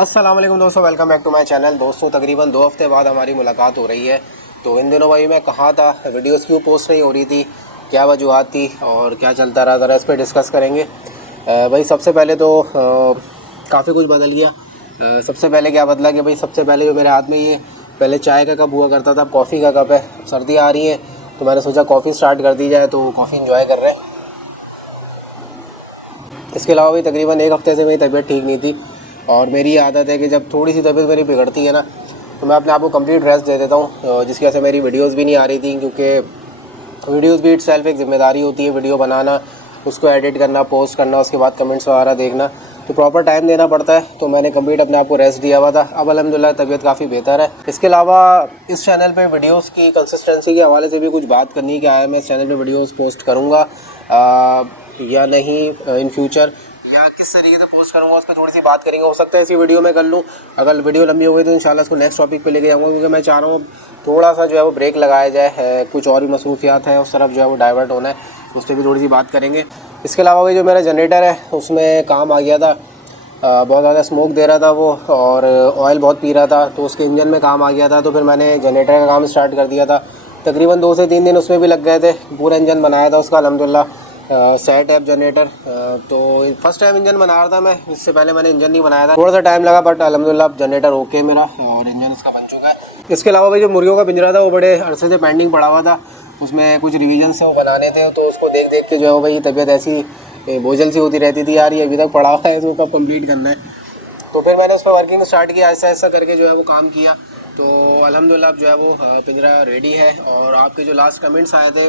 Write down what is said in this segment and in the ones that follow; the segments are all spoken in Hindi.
अस्सलाम वालेकुम दोस्तों, welcome back to my channel. दोस्तों तकरीबन 2 हफ्ते बाद हमारी मुलाकात हो रही है। तो इन दिनों भाई मैं कहाँ था, वीडियोस क्यों पोस्ट नहीं हो रही थी, क्या वजूहत थी और क्या चलता रहा, ज़रा इस पर डिस्कस करेंगे। भाई सबसे पहले तो काफ़ी कुछ बदल गया। सबसे पहले क्या बदला कि भाई सबसे पहले जो मेरे हाथ में ये पहले चाय का कप हुआ करता था, अब कॉफ़ी का कप है। सर्दी आ रही है तो मैंने सोचा कॉफ़ी स्टार्ट कर दी जाए, तो कॉफ़ी इंजॉय कर रहे हैं। इसके अलावा भी तकरीबन 1 हफ्ते से मेरी तबीयत ठीक नहीं थी और मेरी आदत है कि जब थोड़ी सी तबीयत मेरी बिगड़ती है ना तो मैं अपने आप को कंप्लीट रेस्ट दे देता हूँ, जिसकी वजह से मेरी वीडियोस भी नहीं आ रही थी। क्योंकि वीडियोस भी इटसेल्फ एक ज़िम्मेदारी होती है, वीडियो बनाना, उसको एडिट करना, पोस्ट करना, उसके बाद कमेंट्स वगैरह देखना, तो प्रॉपर टाइम देना पड़ता है। तो मैंने कंप्लीट अपने आप को रेस्ट दिया हुआ था। अब अल्हम्दुलिल्लाह तबीयत काफ़ी बेहतर है। इसके अलावा इस चैनल पे वीडियोस की कंसिस्टेंसी के हवाले से भी कुछ बात करनी है कि आया मैं इस चैनल पे वीडियोस पोस्ट करूँगा या नहीं इन फ्यूचर, या किस तरीके से पोस्ट करूँगा, उस पर थोड़ी सी बात करेंगे। हो सकता है इसी वीडियो में कर लूँ, अगर वीडियो लंबी हो गई तो इंशाल्लाह इसको नेक्स्ट टॉपिक पे लेके जाऊँगा, क्योंकि मैं चाह रहा हूँ थोड़ा सा जो है वो ब्रेक लगाया जाए। कुछ और भी मसरूफियात है, उस तरफ जो है वो डाइवर्ट होना है, उस पर भी थोड़ी सी बात करेंगे। इसके अलावा भी जो मेरा जनरेटर है उसमें काम आ गया था, बहुत ज़्यादा स्मोक दे रहा था वो और ऑयल बहुत पी रहा था, तो उसके इंजन में काम आ गया था। तो फिर मैंने जनरेटर का काम स्टार्ट कर दिया था। तकरीबन 2 से 3 दिन उसमें भी लग गए थे। पूरा इंजन बनाया था उसका, अल्हम्दुलिल्लाह सेट है जनरेटर। तो फर्स्ट टाइम इंजन बना रहा था मैं, इससे पहले मैंने इंजन नहीं बनाया था, थोड़ा सा टाइम लगा, बट अल्हम्दुलिल्लाह जनरेटर ओके मेरा और इंजन इसका बन चुका है। इसके अलावा भाई जो मुर्गियों का पिंजरा था वो बड़े अरसे से पेंडिंग पड़ा हुआ था, उसमें कुछ रिवीजन से वो बनाने थे, तो उसको देख देख के जो है भाई तबीयत ऐसी बोझल सी होती रहती थी, यार ये अभी तक पड़ा हुआ है तो कब कंप्लीट करना है। तो फिर मैंने उस पर वर्किंग स्टार्ट किया, ऐसा ऐसा करके जो है वो काम किया। तो अल्हम्दुलिल्लाह अब जो है वो पिंजरा रेडी है। और आपके जो लास्ट कमेंट्स आए थे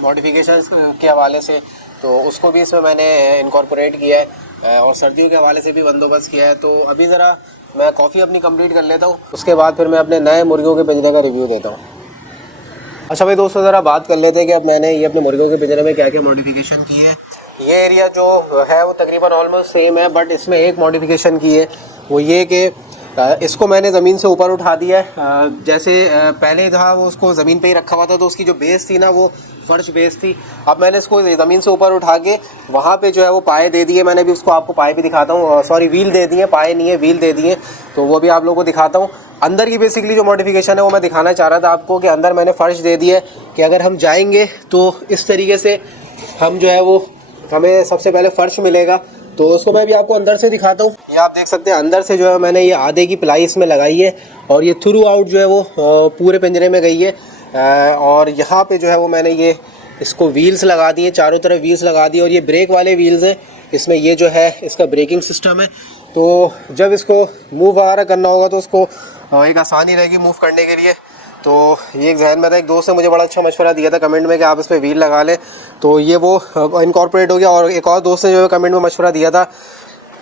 मॉडिफिकेशंस के हवाले से, तो उसको भी इसमें मैंने इनकॉर्पोरेट किया है और सर्दियों के हवाले से भी बंदोबस्त किया है। तो अभी ज़रा मैं कॉफ़ी अपनी कंप्लीट कर लेता हूँ, उसके बाद फिर मैं अपने नए मुर्गियों के पिंजरे का रिव्यू देता हूँ। अच्छा भाई दोस्तों, ज़रा बात कर लेते हैं कि अब मैंने ये अपने मुर्गियों के पिंजरे में क्या क्या मॉडिफिकेशन की है। ये एरिया जो है वो तकरीबन ऑलमोस्ट सेम है, बट इसमें एक मॉडिफिकेशन की है, वो ये कि इसको मैंने ज़मीन से ऊपर उठा दिया है। जैसे पहले था वो उसको ज़मीन पे ही रखा हुआ था, तो उसकी जो बेस थी ना वो फर्श बेस थी। अब मैंने इसको ज़मीन से ऊपर उठा के वहाँ पे जो है वो पाए दे दिए। मैंने भी उसको आपको पाए भी दिखाता हूँ, सॉरी व्हील दे दिए, पाए नहीं है व्हील दे दिए, तो वो भी आप लोगों को दिखाता हूँ। अंदर की बेसिकली जो मॉडिफिकेशन है वो मैं दिखाना चाह रहा था आपको, कि अंदर मैंने फ़र्श दे दिया है कि अगर हम जाएंगे तो इस तरीके से हम जो है वो हमें सबसे पहले फ़र्श मिलेगा। तो उसको मैं भी आपको अंदर से दिखाता हूँ। ये आप देख सकते हैं अंदर से जो है मैंने ये आधे की प्लाई इसमें लगाई है और ये थ्रू आउट जो है वो पूरे पिंजरे में गई है। और यहाँ पे जो है वो मैंने ये इसको व्हील्स लगा दिए, चारों तरफ व्हील्स लगा दिए, और ये ब्रेक वाले व्हील्स हैं इसमें। ये जो है इसका ब्रेकिंग सिस्टम है, तो जब इसको मूव वगैरह करना होगा तो उसको एक आसानी रहेगी मूव करने के लिए। तो ये एक जहन में था, एक दोस्त ने मुझे बड़ा अच्छा मशवरा दिया था कमेंट में कि आप इस पर व्हील लगा लें, तो ये वो इनकॉर्पोरेट हो गया। और एक और दोस्त ने जो है कमेंट में मशवरा दिया था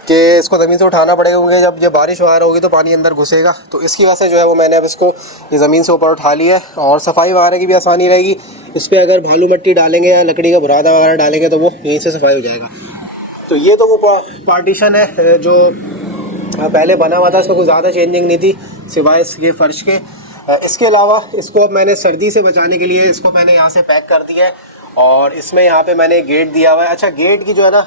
कि इसको ज़मीन से उठाना पड़ेगा, क्योंकि जब बारिश वगैरह होगी तो पानी अंदर घुसेगा। तो इसकी वजह से जो है वो मैंने अब इसको ये ज़मीन से ऊपर उठा लिया है, और सफाई वगैरह की भी आसानी रहेगी। इस पर अगर भालू मिट्टी डालेंगे या लकड़ी का बुरादा वगैरह डालेंगे तो वो यहीं से सफाई हो जाएगा। तो ये तो वो पार्टीशन है जो पहले बना हुआ था, इसमें कोई ज़्यादा चेंजिंग नहीं थी सिवाय इसके फ़र्श के। इसके अलावा इसको अब मैंने सर्दी से बचाने के लिए इसको मैंने यहाँ से पैक कर दिया है, और इसमें यहाँ पे मैंने गेट दिया हुआ है। अच्छा, गेट की जो है ना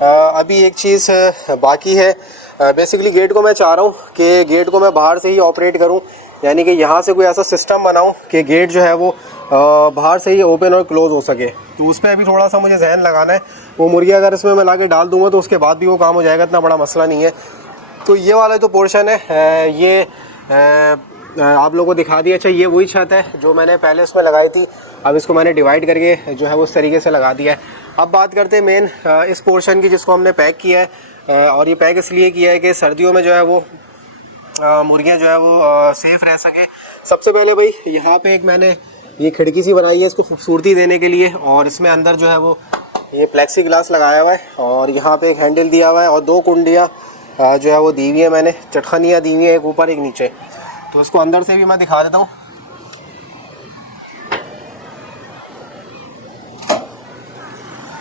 अभी एक चीज़ बाकी है। बेसिकली गेट को मैं चाह रहा हूँ कि गेट को मैं बाहर से ही ऑपरेट करूँ, यानी कि यहाँ से कोई ऐसा सिस्टम बनाऊँ कि गेट जो है वो बाहर से ही ओपन और क्लोज़ हो सके। तो उस पर अभी थोड़ा सा मुझे जहन लगाना है। वो मुर्गी अगर इसमें मैं ला के डाल दूँगा तो उसके बाद भी वो काम हो जाएगा, इतना बड़ा मसला नहीं है। तो ये वाला जो पोर्शन है ये आप लोगों को दिखा दिया। अच्छा, ये वही छत है जो मैंने पहले इसमें लगाई थी, अब इसको मैंने डिवाइड करके जो है वो उस तरीके से लगा दिया है। अब बात करते हैं मेन इस पोर्शन की, जिसको हमने पैक किया है। और ये पैक इसलिए किया है कि सर्दियों में जो है वो मुर्गियाँ जो है वो सेफ़ रह सकें। सबसे पहले भाई यहाँ पे एक मैंने ये खिड़की सी बनाई है इसको खूबसूरती देने के लिए, और इसमें अंदर जो है वो ये प्लेक्सी ग्लास लगाया हुआ है, और यहाँ पे एक हैंडल दिया हुआ है, और 2 कुंडियाँ जो है वो दी हुई है मैंने, चटखनियाँ दी हुई है, एक ऊपर एक नीचे। तो इसको अंदर से भी मैं दिखा देता हूँ।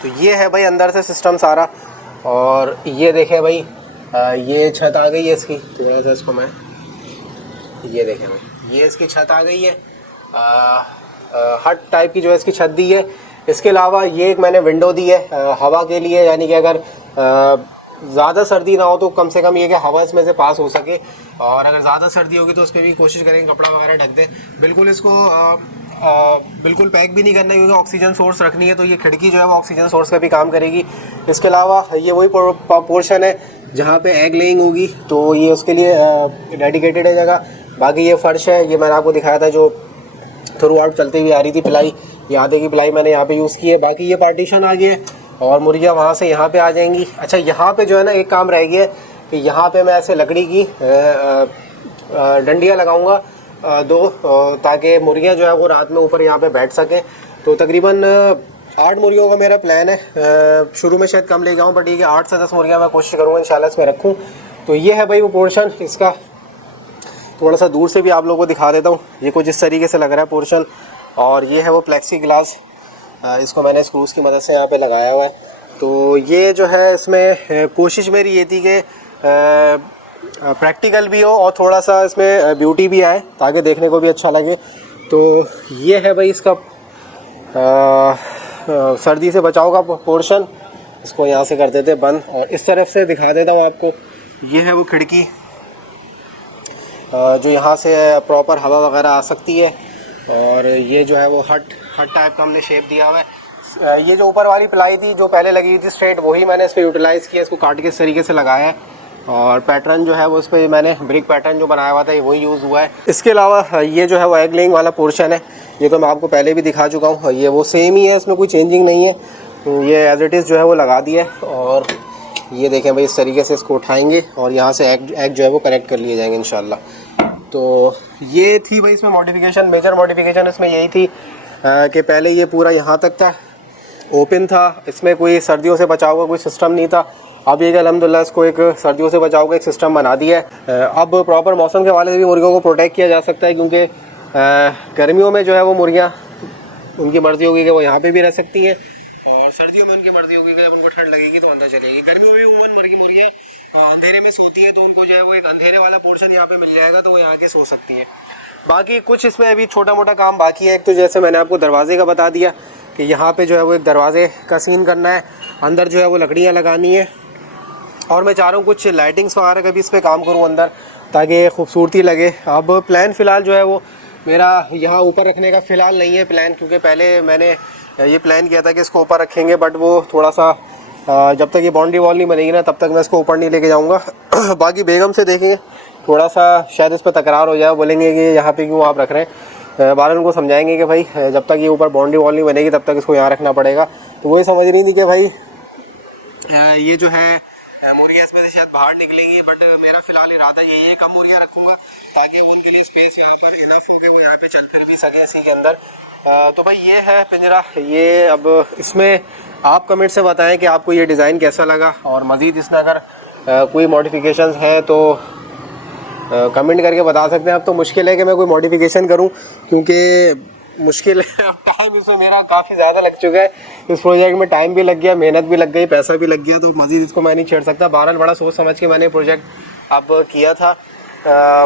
तो ये है भाई अंदर से सिस्टम सारा, और ये देखें भाई ये छत आ गई है इसकी। थोड़ा सा इसको मैं ये देखें भाई, ये इसकी छत आ गई है, हट टाइप की जो है इसकी छत दी है। इसके अलावा ये एक मैंने विंडो दी है हवा के लिए, यानी कि अगर ज़्यादा सर्दी ना हो तो कम से कम ये कि हवा इसमें से पास हो सके, और अगर ज़्यादा सर्दी होगी तो उस पर भी कोशिश करेंगे कपड़ा वगैरह ढक दें। बिल्कुल इसको बिल्कुल पैक भी नहीं करना है, क्योंकि ऑक्सीजन सोर्स रखनी है, तो ये खिड़की जो है वो ऑक्सीजन सोर्स का भी काम करेगी। इसके अलावा ये वही पोर्शन है जहाँ पे एग लेइंग होगी, तो ये उसके लिए डेडिकेटेड है जगह। बाकी ये फर्श है, ये मैंने आपको दिखाया था जो थ्रू आउट चलती हुई आ रही थी पिलाई, ये आधे की पिलाई मैंने यहाँ पे यूज़ की है। बाकी ये पार्टीशन आ गया है और मुर्गियाँ वहाँ से यहाँ पे आ जाएंगी। अच्छा, यहाँ पे जो है ना एक काम रह गया है कि यहाँ पे मैं ऐसे लकड़ी की डंडियाँ लगाऊंगा 2, ताकि मुर्गियाँ जो है वो रात में ऊपर यहाँ पे बैठ सकें। तो तकरीबन 8 मुर्गियों का मेरा प्लान है। शुरू में शायद कम ले जाऊँ, बट ये 8 से 10 मुर्गियाँ मैं कोशिश करूँगा इंशाल्लाह इसमें रखूँ। तो ये है भाई वो पोर्शन, इसका थोड़ा सा दूर से भी आप लोगों को दिखा देता हूँ। ये कुछ इस तरीके से लग रहा है पोर्शन, और ये है वो प्लेक्सी ग्लास, इसको मैंने स्क्रूज़ की मदद से यहाँ पे लगाया हुआ है। तो ये जो है इसमें कोशिश मेरी ये थी कि प्रैक्टिकल भी हो और थोड़ा सा इसमें ब्यूटी भी आए, ताकि देखने को भी अच्छा लगे। तो ये है भाई इसका सर्दी से बचाव का पोर्शन। इसको यहाँ से कर देते बंद, और इस तरफ से दिखा देता हूँ आपको। ये है वो खिड़की जो यहाँ से प्रॉपर हवा वगैरह आ सकती है, और ये जो है वो हट टाइप का हमने शेप दिया हुआ है। ये जो ऊपर वाली प्लाई थी जो पहले लगी हुई थी स्ट्रेट, वही मैंने इस पर यूटिलाइज़ किया, इसको काट के इस तरीके से लगाया है, और पैटर्न जो है वो इस पर मैंने ब्रिक पैटर्न जो बनाया हुआ था वही यूज़ हुआ है। इसके अलावा ये जो है वो एग लेइंग वाला पोर्शन है, ये तो मैं आपको पहले भी दिखा चुका हूँ, ये वो सेम ही है, इसमें कोई चेंजिंग नहीं है। तो ये एज इट इज़ जो है वो लगा दिया है, और ये देखें भाई इस तरीके से इसको उठाएंगे और यहाँ से एग जो है वो कनेक्ट कर लिए जाएंगे इंशाल्लाह। तो ये थी भाई इसमें मॉडिफिकेशन, मेजर मॉडिफिकेशन इसमें यही थी कि पहले ये पूरा यहाँ तक था, ओपन था, इसमें कोई सर्दियों से बचाव का कोई सिस्टम नहीं था। अब ये कि अल्हम्दुलिल्लाह इसको एक सर्दियों से बचाव का एक सिस्टम बना दिया है। अब प्रॉपर मौसम के हवाले से भी मुर्गियों को प्रोटेक्ट किया जा सकता है, क्योंकि गर्मियों में जो है वो मुर्गियाँ उनकी मर्ज़ी होगी कि वो यहाँ पे भी रह सकती है, और सर्दियों में उनकी मर्ज़ी होगी कि जब उनको ठंड लगेगी तो अंदर चलेगी। गर्मियों में भी उमूमन मुर्गियाँ अंधेरे में सोती हैं, तो उनको जो है वो एक अंधेरे वाला पोर्शन यहाँ पे मिल जाएगा, तो वो यहाँ के सो सकती हैं। बाकी कुछ इसमें अभी छोटा मोटा काम बाकी है। एक तो जैसे मैंने आपको दरवाजे का बता दिया कि यहाँ पे जो है वो एक दरवाजे का सीन करना है, अंदर जो है वो लकड़ियाँ लगानी है, और मैं चाह रहा हूँ कुछ लाइटिंग्स वगैरह का भी इस पर काम करूँ अंदर, ताकि खूबसूरती लगे। अब प्लान फ़िलहाल जो है वो मेरा यहाँ ऊपर रखने का फ़िलहाल नहीं है प्लान, क्योंकि पहले मैंने ये प्लान किया था कि इसको ऊपर रखेंगे, बट वो थोड़ा सा जब तक ये बाउंड्री वॉल नहीं बनेगी ना तब तक मैं इसको ऊपर नहीं लेके जाऊँगा। बाकी बेगम से देखेंगे, थोड़ा सा शायद इस पर तकरार हो जाए, बोलेंगे कि यहाँ पे क्यों आप रख रहे हैं। बाहर उनको समझाएंगे कि भाई जब तक ये ऊपर बाउंड्री वॉल नहीं बनेगी तब तक इसको यहाँ रखना पड़ेगा। तो वही समझ रही थी कि भाई ये जो है मुर्गियाँ इसमें से शायद बाहर निकलेंगी, बट मेरा फ़िलहाल इरादा यही है कम मुर्गियाँ रखूँगा, ताकि उनके लिए स्पेस यहाँ पर इनफ हो कि वो यहाँ पे चल फिर भी सके इसी के अंदर। तो भाई ये है पिंजरा। ये अब इसमें आप कमेंट से बताएं कि आपको ये डिज़ाइन कैसा लगा, और मज़ीद इसमें अगर कोई मॉडिफिकेशंस हैं तो कमेंट करके बता सकते हैं। अब तो मुश्किल है कि मैं कोई मॉडिफिकेशन करूं, क्योंकि मुश्किल है, अब टाइम इसमें मेरा काफ़ी ज़्यादा लग चुका है। इस प्रोजेक्ट में टाइम भी लग गया, मेहनत भी लग गई, पैसा भी लग गया, तो मज़ीद इसको मैं नहीं छेड़ सकता। बहरहाल बड़ा सोच समझ के मैंने प्रोजेक्ट अब किया था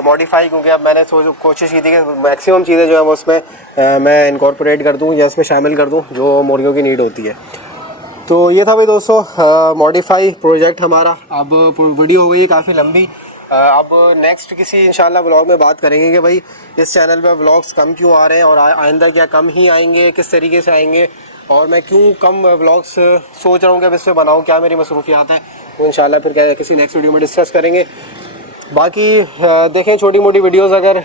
मॉडिफाई, क्योंकि अब मैंने कोशिश की थी कि मैक्सिमम चीज़ें जो है वो उसमें मैं इनकॉर्पोरेट कर दूँ या इसमें शामिल कर दूँ जो मुर्गियों की नीड होती है। तो ये था भाई दोस्तों मॉडिफाई प्रोजेक्ट हमारा। अब वीडियो हो गई है काफ़ी लंबी। अब नेक्स्ट किसी इंशाल्लाह व्लॉग में बात करेंगे कि भाई इस चैनल पे व्लॉग्स कम क्यों आ रहे हैं, और आइंदा क्या कम ही आएंगे, किस तरीके से आएंगे, और मैं क्यों कम व्लॉग्स सोच रहा हूँ कि अब इस पर बनाऊँ, क्या मेरी मसरूफियात हैं, वो इंशाल्लाह फिर क्या किसी नेक्स्ट वीडियो में डिस्कस करेंगे। बाकी देखें छोटी मोटी वीडियोस अगर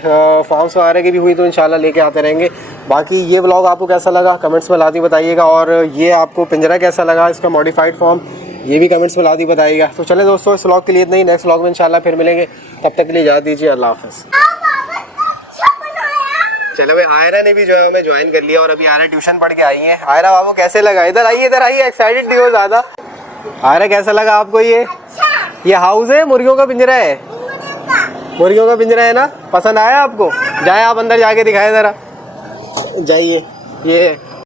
फॉर्म्स वगैरह की भी हुई तो इंशाल्लाह लेके आते रहेंगे। बाकी ये व्लॉग आपको कैसा लगा कमेंट्स में लाती बताइएगा, और ये आपको पिंजरा कैसा लगा, इसका मॉडिफाइड फॉर्म, ये भी कमेंट्स में लाती बताइएगा। तो चलें दोस्तों, इस व्लॉग के लिए इतना ही, नेक्स्ट व्लॉग में इंशाल्लाह फिर मिलेंगे, तब तक के लिए इजाज़त दीजिए, अल्लाह हाफ़िज़। चलो भाई, आयरा ने भी जो है हमें ज्वाइन कर लिया, और अभी आयरा ट्यूशन पढ़ के आई है। आयरा बाबू कैसे लगा, इधर आइए, एक्साइटेड नहीं हो ज़्यादा। आयरा कैसा लगा आपको ये हाउस है, मुर्गियों का पिंजरा है, मुर्गियों का पिंजरा है ना, पसंद आया आपको? जाए आप अंदर जाके दिखाएं ज़रा, जाइए। ये